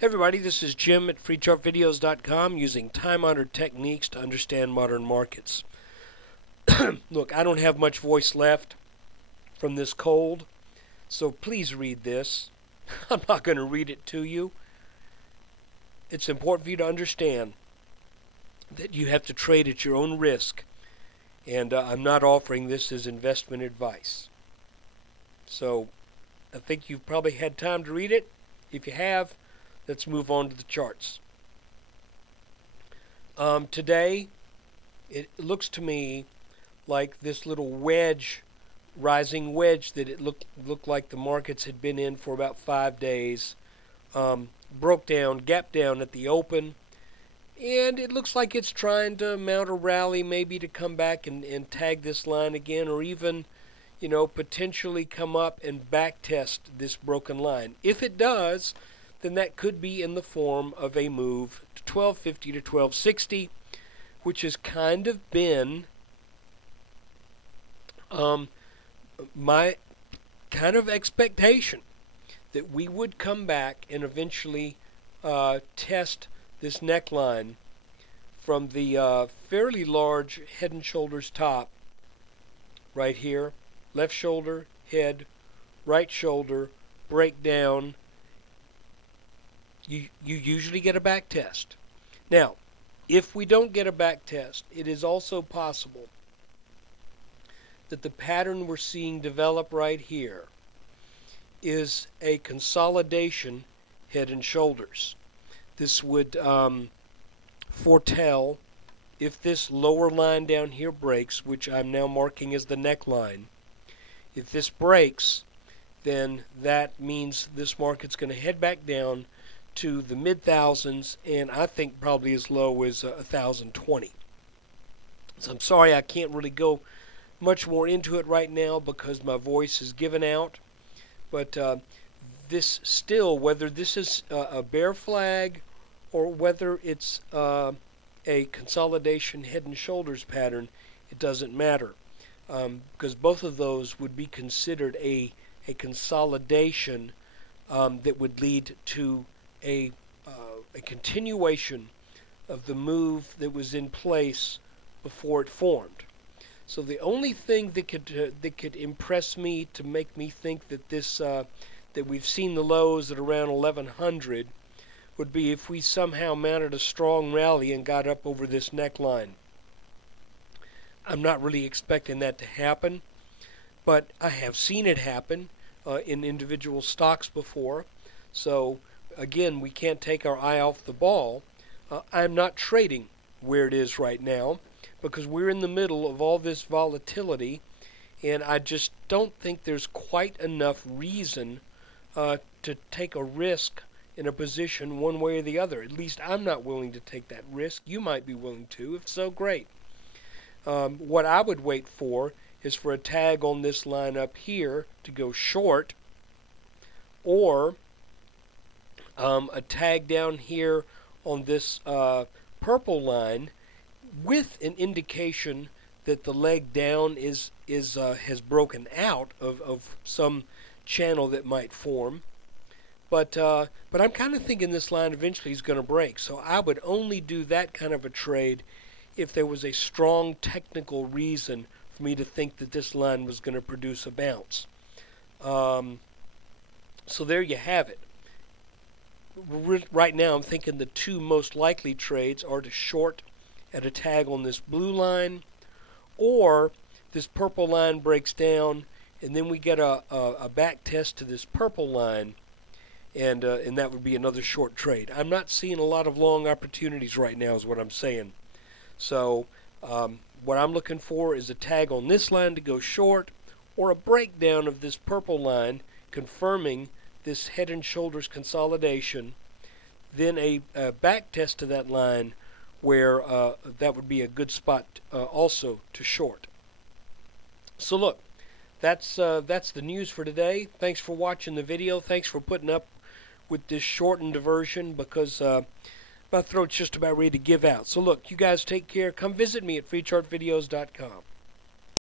Hey everybody, this is Jim at FreeChartVideos.com using time-honored techniques to understand modern markets. Look, I don't have much voice left from this cold, so please read this. I'm not going to read it to you. It's important for you to understand that you have to trade at your own risk, and I'm not offering this as investment advice. So I think you've probably had time to read it. If you have, let's move on to the charts. Today, it looks to me like this little wedge, rising wedge that it looked like the markets had been in for about 5 days, broke down, gapped down at the open, and it looks like it's trying to mount a rally, maybe to come back and tag this line again, or even, potentially come up and back test this broken line. If it does, then that could be in the form of a move to 1250 to 1260, which has kind of been my kind of expectation, that we would come back and eventually test this neckline from the fairly large head and shoulders top right here. Left shoulder, head, right shoulder, break down. You usually get a back test. Now, if we don't get a back test, it is also possible that the pattern we're seeing develop right here is a consolidation head and shoulders. This would foretell, if this lower line down here breaks, which I'm now marking as the neckline, if this breaks, then that means this market's going to head back down to the mid-thousands, and I think probably as low as 1,020. So I'm sorry I can't really go much more into it right now because my voice is given out. But this still, whether this is a bear flag or whether it's a consolidation head and shoulders pattern, it doesn't matter, because both of those would be considered a consolidation that would lead to a continuation of the move that was in place before it formed. So the only thing that could impress me to make me think that this that we've seen the lows at around 1100 would be if we somehow mounted a strong rally and got up over this neckline. I'm not really expecting that to happen, but I have seen it happen in individual stocks before. So again, we can't take our eye off the ball. I'm not trading where it is right now because we're in the middle of all this volatility, and I just don't think there's quite enough reason to take a risk in a position one way or the other. At least I'm not willing to take that risk. You might be willing to. If so, great. What I would wait for is for a tag on this line up here to go short, or a tag down here on this purple line with an indication that the leg down has broken out of some channel that might form. But I'm kind of thinking this line eventually is going to break. So I would only do that kind of a trade if there was a strong technical reason for me to think that this line was going to produce a bounce. So there you have it. Right now I'm thinking the two most likely trades are to short at a tag on this blue line, or this purple line breaks down and then we get a back test to this purple line, and that would be another short trade. I'm not seeing a lot of long opportunities right now is what I'm saying. So what I'm looking for is a tag on this line to go short, or a breakdown of this purple line confirming this head and shoulders consolidation, then a back test to that line where that would be a good spot also to short. So look, that's the news for today. Thanks for watching the video. Thanks for putting up with this shortened version because my throat's just about ready to give out. So look, you guys take care. Come visit me at FreeChartVideos.com.